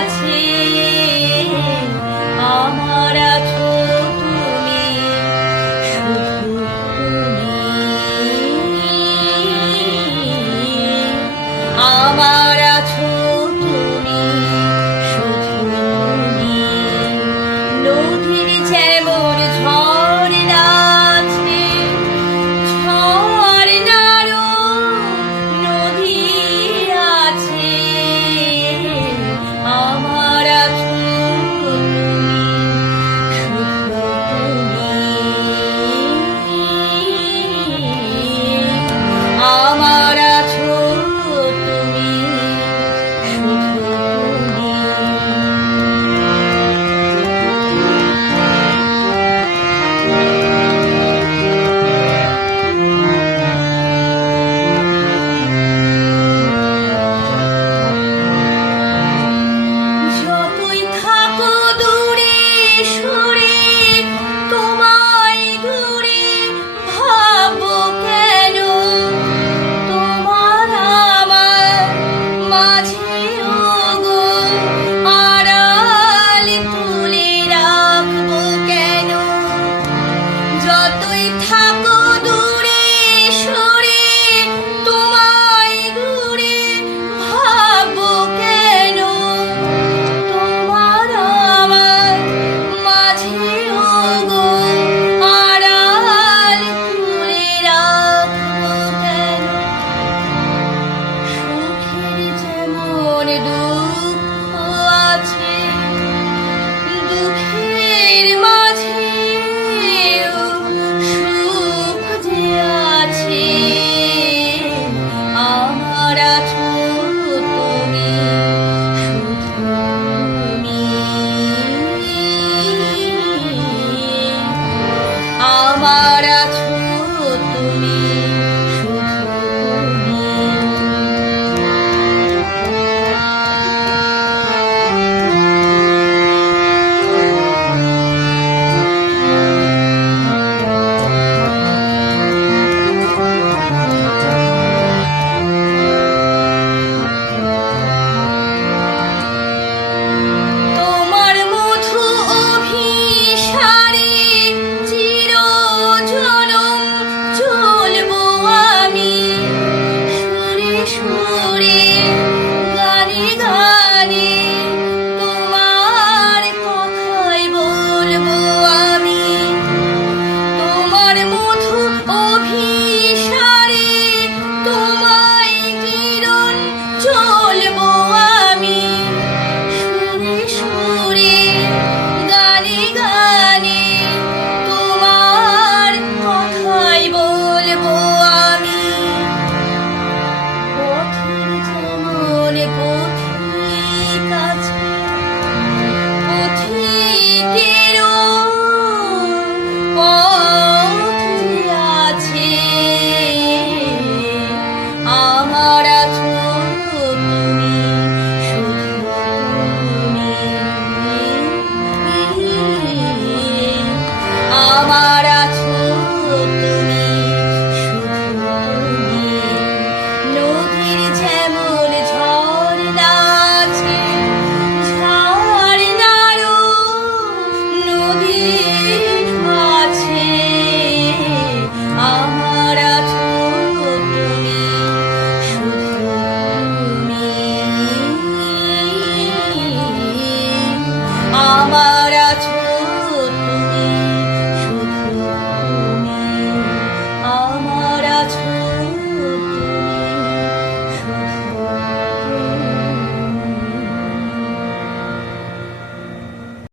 আছে, আমার আছো তুমি, শুধু তুমি। আমার আছো তুমি, শুধু তুমি। নদীর যেমন ঝর্ণা আছে, ঝর্ণারও নদী আছে, আমার আছো তুমি, শুধু তুমি। আমার আছো তুমি, শুধু তুমি। যতই থাকো দূরে সরে, তোমায় দূরে ভাববো কেন? তোমার আমার মাঝে ওগো আড়াল তুলে রাখবো কেন? যতই থাকো দূরে সরে, তোমায় দূরে ভাববো কেন? তোমার আমার মাঝে ওগো আড়াল তুলে রাখবো কেন? সুখের যেমন দুঃখ আছে, দুঃখের মাঝেও সুখ যে আছে, আমার আছো তুমি, শুধু তুমি। আমার আছো তুমি, শুধু তুমি। তোমার মধু অভিসারে চিরজনম চলবো আমি, সুরে সুরে গানে গানে তোমার কথাই বলবো আমি। তোমার মধু অভিসারে তোমায় কিরণ চলবো আমি, সুরে সুরে গানে গানে তোমার কথাই বলবো আমি। পথের যেমন পথিক আছে, পথিকেরও পথ আছে, আমার আছো তুমি, শুধু তুমি। আমার আছো তুমি, শুধু তুমি। নদীর যেমন ঝর্ণা আছে, ঝর্ণারও নদী আছে, আমার আছো তুমি, শুধু তুমি। আমার